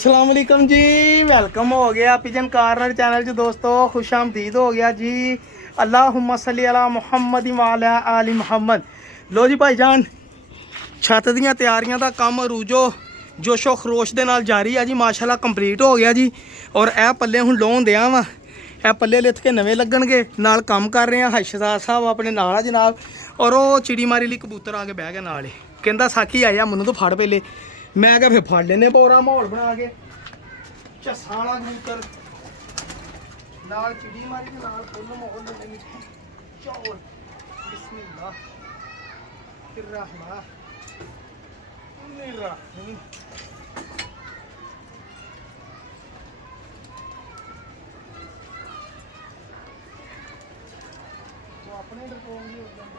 अस्सलाम वालेकुम जी, वेलकम हो गया पिजन कार्नर चैनल च दोस्तों, खुश आमदीद हो गया जी। अल्लाहुम्मा सल्ली अला मुहम्मद व अला आलि मुहम्मद। लो जी भाईजान, छत दियां तैयारियां दा काम अरूजो जोशो खरोश दे नाल जारी है जी। माशाल्लाह कंप्लीट हो गया जी। और यह पल्ले हुण लाउण दिया वा, यह पल्ले लिथ के नवे लगणगे। नाल काम कर रहे हैं हर्षदार साहब अपने नाल आ जनाब। और वो चिड़ी मारी ली कबूतर आ के बह गया नाल ही, कहंदा साकी आया मैनू तो फड़ पहले। मैं क्या फिर फड़ लेने बोरा माहौल बना के। झस्सा वाला कबूतर नाल चिड़ी मारी के नाल फुल माहौल बने। चौल बिस्मिल्लाह रहमान तो अपने डरपोक नहीं हो जाते।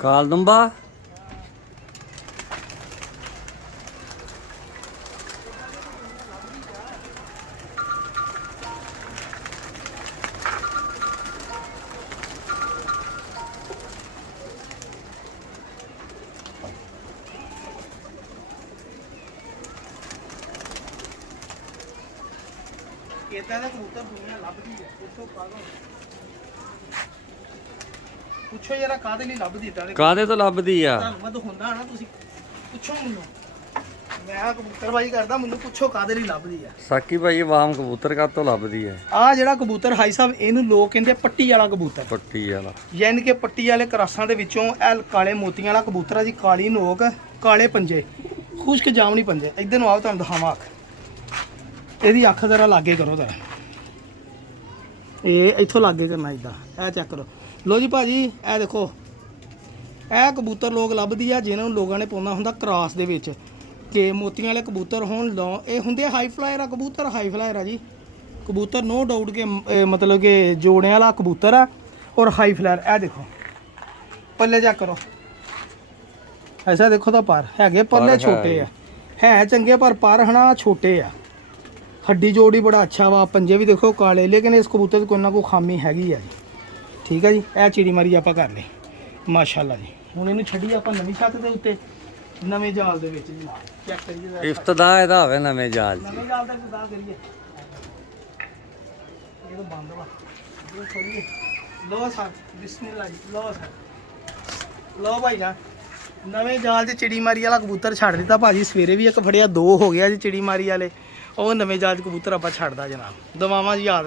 कालदुम्बा ਇਦਾਂ ਦਾ ਕਬੂਤਰ ਦੁਨੀਆ ਲੱਭਦੀ ਹੈ। ਪੁੱਛੋ ਕਾਹਦਾ, ਪੁੱਛੋ ਯਾਰਾ ਕਾਹਦੇ ਲਈ ਲੱਭਦੀ ਤਾਂ ਕਾਹਦੇ ਤੋਂ ਲੱਭਦੀ ਆ? ਤੁਹਾਨੂੰ ਮੈਂ ਦਿਖਾਉਂਦਾ ਨਾ, ਤੁਸੀਂ ਪੁੱਛੋ ਮੈਨੂੰ। ਮੈਂ ਕਬੂਤਰਬਾਜੀ ਕਰਦਾ, ਮੈਨੂੰ ਪੁੱਛੋ ਕਾਹਦੇ ਲਈ ਲੱਭਦੀ ਆ। ਸਾਕੀ ਭਾਈ ਆਵਾਮ ਕਬੂਤਰ ਕਾਹ ਤੋਂ ਲੱਭਦੀ ਹੈ? ਆਹ ਜਿਹੜਾ ਕਬੂਤਰ ਹਾਈ ਸਾਹਿਬ, ਇਹਨੂੰ ਲੋਕ ਕਹਿੰਦੇ ਪੱਟੀ ਵਾਲਾ ਕਬੂਤਰ। ਪੱਟੀ ਵਾਲਾ ਯਾਨੀ ਕਿ ਪੱਟੀ ਵਾਲੇ ਕਰਾਸਾਂ ਦੇ ਵਿੱਚੋਂ ਇਹ ਕਾਲੇ ਮੋਤੀਆਂ ਵਾਲਾ ਕਬੂਤਰ ਆ ਜੀ। ਕਾਲੀ ਨੋਕ, ਕਾਲੇ ਪੰਜੇ, ਖੁਸ਼ਕ ਜਾਮਣੀ ਪੰਜੇ। ਇੱਧਰ ਨੂੰ ਆਓ, ਤੁਹਾਨੂੰ ਦਿਖਾਵਾਂ ਅੱਖ। ਇਹਦੀ ਅੱਖ ਜ਼ਰਾ ਲਾਗੇ ਕਰੋ ਜ਼ਰਾ, ਇਹ ਇੱਥੋਂ ਲਾਗੇ ਕਰਨਾ ਇੱਦਾਂ। ਇਹ ਚੈੱਕ ਕਰੋ। ਲੋ ਜੀ ਭਾਜੀ, ਇਹ ਦੇਖੋ, ਇਹ ਕਬੂਤਰ ਲੋਕ ਲੱਭਦੀ ਆ ਜਿਹਨਾਂ ਨੂੰ ਲੋਕਾਂ ਨੇ ਪਾਉਣਾ ਹੁੰਦਾ ਕਰਾਸ ਦੇ ਵਿੱਚ ਕਿ ਮੋਤੀਆਂ ਵਾਲੇ ਕਬੂਤਰ ਹੋਣ। ਲੋ ਇਹ ਹੁੰਦੇ ਹਾਈ ਫਲਾਇਰ ਆ ਕਬੂਤਰ, ਹਾਈ ਫਲਾਇਰ ਆ ਜੀ ਕਬੂਤਰ। ਨੋ ਡਾਊਟ ਕਿ ਮਤਲਬ ਕਿ ਜੋੜਿਆਂ ਵਾਲਾ ਕਬੂਤਰ ਆ ਔਰ ਹਾਈ ਫਲਾਇਰ। ਇਹ ਦੇਖੋ ਪੱਲੇ ਚੈੱਕ ਕਰੋ, ਐਸਾ ਦੇਖੋ ਤਾਂ ਪਰ ਹੈਗੇ ਪੱਲੇ ਛੋਟੇ ਆ, ਹੈ ਚੰਗੇ ਪਰ ਪਰ ਹਨਾ ਛੋਟੇ ਆ। हड्डी जोड़ी बड़ा अच्छा वा, पंजे भी देखो काले, लेकिन इस कबूतर कोई ना कोई खामी हैगी है जी। ठीक है जी। यह चिड़ी मारी आप कर ले माशाल्लाह जी। हुण इहनूं छड्डी आपां नवीं छत दे उत्ते नवें जाल दे विच जी। चेक करिए इफ्तदा ਇਹਦਾ ਹੋਵੇ ਨਵੇਂ ਜਾਲ नवें जाल दा इफ्तदा करिए। ये तो बंद वा, ये खोलिए। लो सर बिस्मिल्लाह जी, लो सर, लो भाई जान नवें जाल 'ਚ चिड़ी मारी वाला कबूतर छड्ड दित्ता भाजी। सवेरे भी एक फड़िया, दो हो गया जी चिड़ी मारी वाले। ਉਹ ਨਵੇਂ ਜਾਲ ਕਬੂਤਰ ਆਪਾਂ ਛੱਡਦਾ ਜਨਾਬ। ਦਵਾਵਾਂ ਜੀ ਯਾਦ।